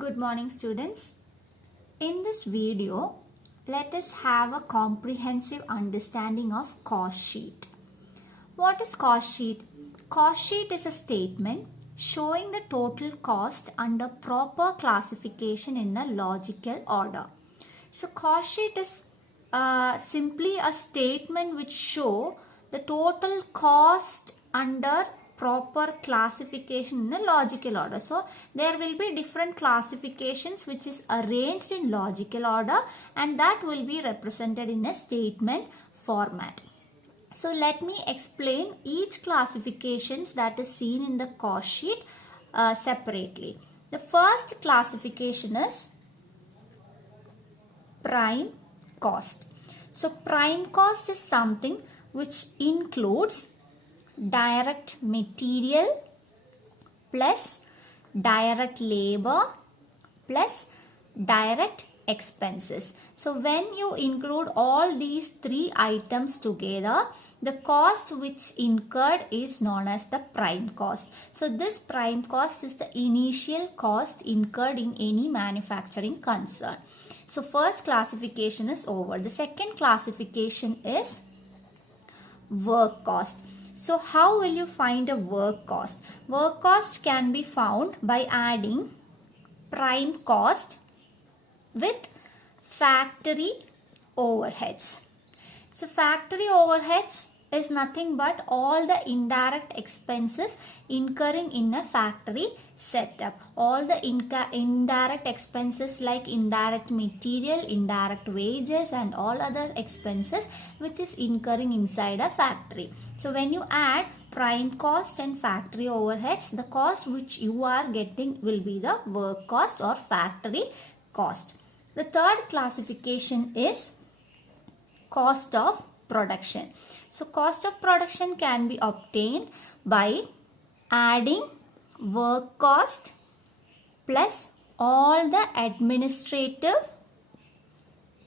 Good morning, students. In this video, let us have a comprehensive understanding of cost sheet. What is cost sheet? Cost sheet is a statement showing the total cost under proper classification in a logical order. So cost sheet is simply a statement which show the total cost under proper classification in a logical order. So there will be different classifications which is arranged in logical order, and that will be represented in a statement format. So let me explain each classifications that is seen in the cost sheet separately. The first classification is prime cost. So prime cost is something which includes direct material plus direct labor plus direct expenses. So when you include all these three items together, the cost which incurred is known as the prime cost. So this prime cost is the initial cost incurred in any manufacturing concern. So first classification is over. The second classification is work cost. So how will you find a work cost? Work cost can be found by adding prime cost with factory overheads. So factory overheads is nothing but all the indirect expenses incurring in a factory setup. All the indirect expenses like indirect material, indirect wages and all other expenses which is incurring inside a factory. So when you add prime cost and factory overheads, the cost which you are getting will be the work cost or factory cost. The third classification is cost of production. So cost of production can be obtained by adding work cost plus all the administrative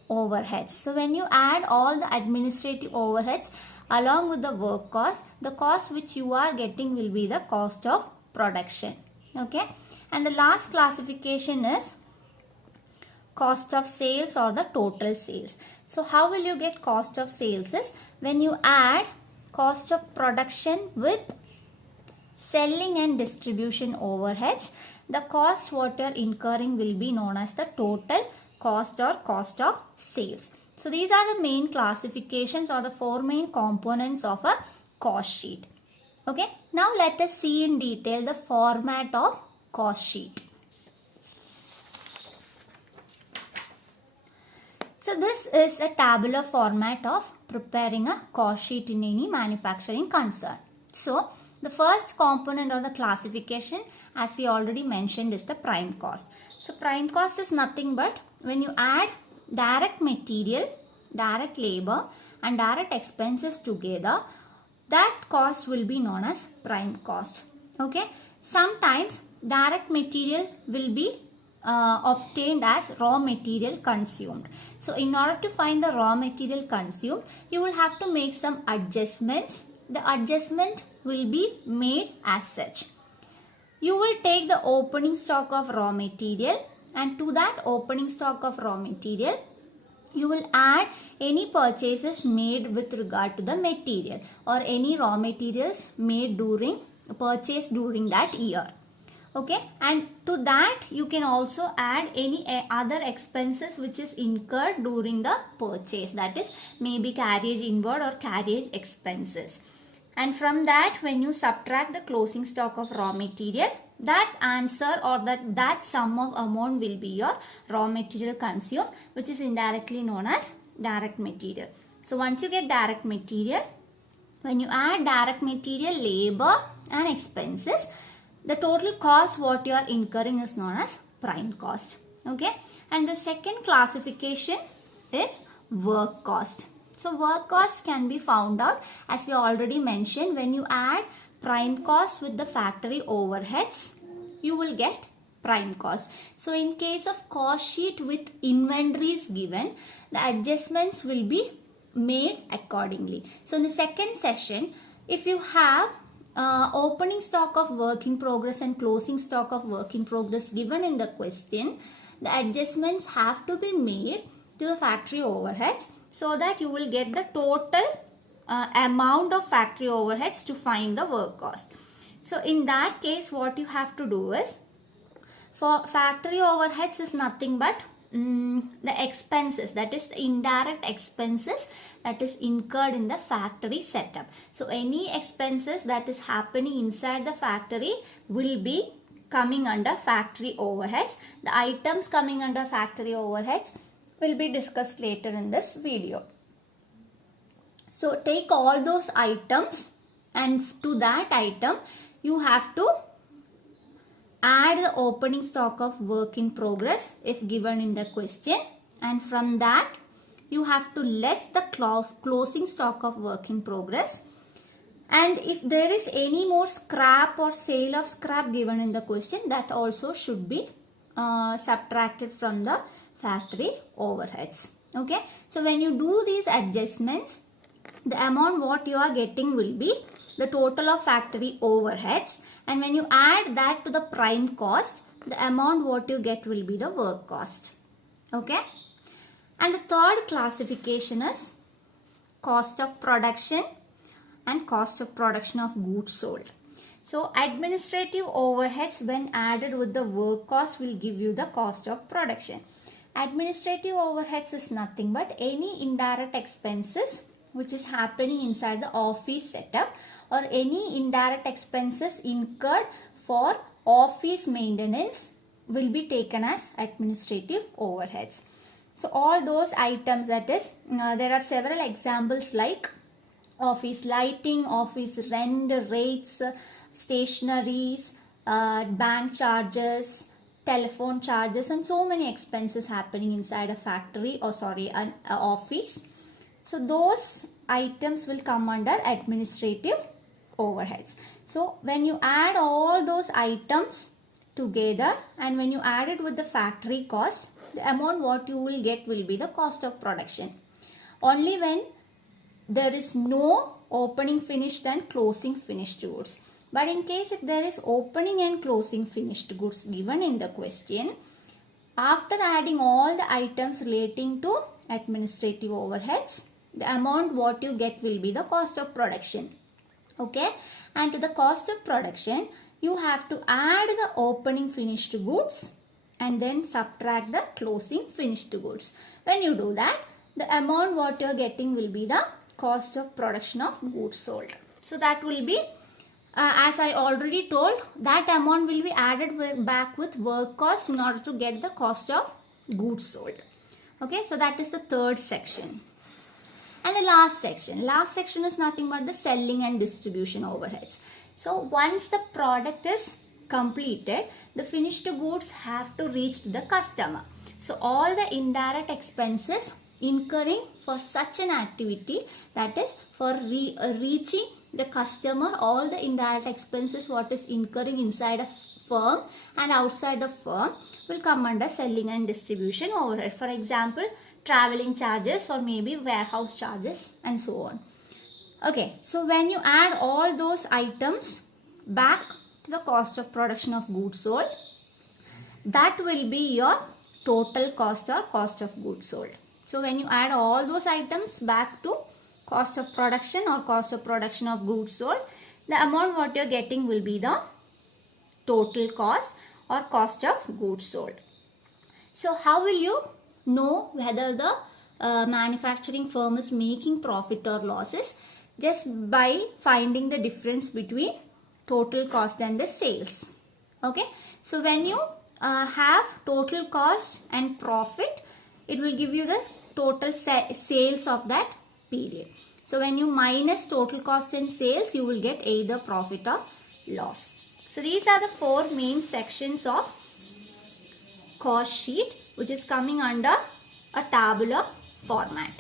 overheads. So when you add all the administrative overheads along with the work cost, the cost which you are getting will be the cost of production. Okay, and the last classification is cost of sales or the total sales. So how will you get cost of sales is when you add cost of production with selling and distribution overheads, the cost what you are incurring will be known as the total cost or cost of sales. So these are the main classifications or the four main components of a cost sheet. Okay, now let us see in detail the format of cost sheet. So this is a tabular format of preparing a cost sheet in any manufacturing concern. So the first component or the classification, as we already mentioned, is the prime cost. So prime cost is nothing but when you add direct material, direct labor and direct expenses together, that cost will be known as prime cost. Okay, sometimes direct material will be obtained as raw material consumed. So in order to find the raw material consumed, you will have to make some adjustments. The adjustment will be made as such. You will take the opening stock of raw material, and to that opening stock of raw material, you will add any purchases made with regard to the material or any raw materials made purchased during that year. Okay, and to that you can also add any other expenses which is incurred during the purchase, that is maybe carriage inward or carriage expenses. And from that, when you subtract the closing stock of raw material, that answer or that sum of amount will be your raw material consumed, which is indirectly known as direct material. So once you get direct material, when you add direct material, labor and expenses, the total cost what you are incurring is known as prime cost. Okay, and the second classification is work cost. So work cost can be found out, as we already mentioned, when you add prime cost with the factory overheads, you will get prime cost. So in case of cost sheet with inventories given, the adjustments will be made accordingly. So in the second session, if you have opening stock of work in progress and closing stock of work in progress given in the question, the adjustments have to be made to the factory overheads so that you will get the total amount of factory overheads to find the work cost. So in that case, what you have to do is, for factory overheads is nothing but the expenses, that is the indirect expenses that is incurred in the factory setup. So any expenses that is happening inside the factory will be coming under factory overheads. The items coming under factory overheads will be discussed later in this video. So take all those items, and to that item you have to add the opening stock of work in progress if given in the question, and from that you have to less the closing stock of work in progress. And if there is any more scrap or sale of scrap given in the question, that also should be subtracted from the factory overheads. Okay, so when you do these adjustments, the amount what you are getting will be the total of factory overheads, and when you add that to the prime cost, the amount what you get will be the work cost. Okay, and the third classification is cost of production and cost of production of goods sold. So administrative overheads when added with the work cost will give you the cost of production. Administrative overheads is nothing but any indirect expenses which is happening inside the office setup, or any indirect expenses incurred for office maintenance will be taken as administrative overheads. So all those items, that is, there are several examples like office lighting, office rent, rates, stationaries, bank charges, telephone charges, and so many expenses happening inside a factory, or an office. So those items will come under administrative overheads. So when you add all those items together and when you add it with the factory cost, the amount what you will get will be the cost of production. Only when there is no opening finished and closing finished goods. But in case if there is opening and closing finished goods given in the question, after adding all the items relating to administrative overheads, the amount what you get will be the cost of production. Okay, and to the cost of production you have to add the opening finished goods and then subtract the closing finished goods. When you do that, the amount what you are getting will be the cost of production of goods sold. So that will be, as I already told, that amount will be added back with work cost in order to get the cost of goods sold. Okay, so that is the third section. And the last section is nothing but the selling and distribution overheads. So once the product is completed, the finished goods have to reach to the customer. So all the indirect expenses incurring for such an activity, that is for reaching the customer, all the indirect expenses what is incurring inside a firm and outside the firm will come under selling and distribution overhead. For example, traveling charges or maybe warehouse charges and so on. Okay, so when you add all those items back to the cost of production of goods sold, that will be your total cost or cost of goods sold. So when you add all those items back to cost of production or cost of production of goods sold, the amount what you are getting will be the total cost or cost of goods sold. So how will you know whether the manufacturing firm is making profit or losses? Just by finding the difference between total cost and the sales. Okay, so when you have total cost and profit, it will give you the total sales of that period. So when you minus total cost and sales, you will get either profit or loss. So these are the four main sections of cost sheet which is coming under a tabular format.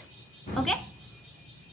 Okay.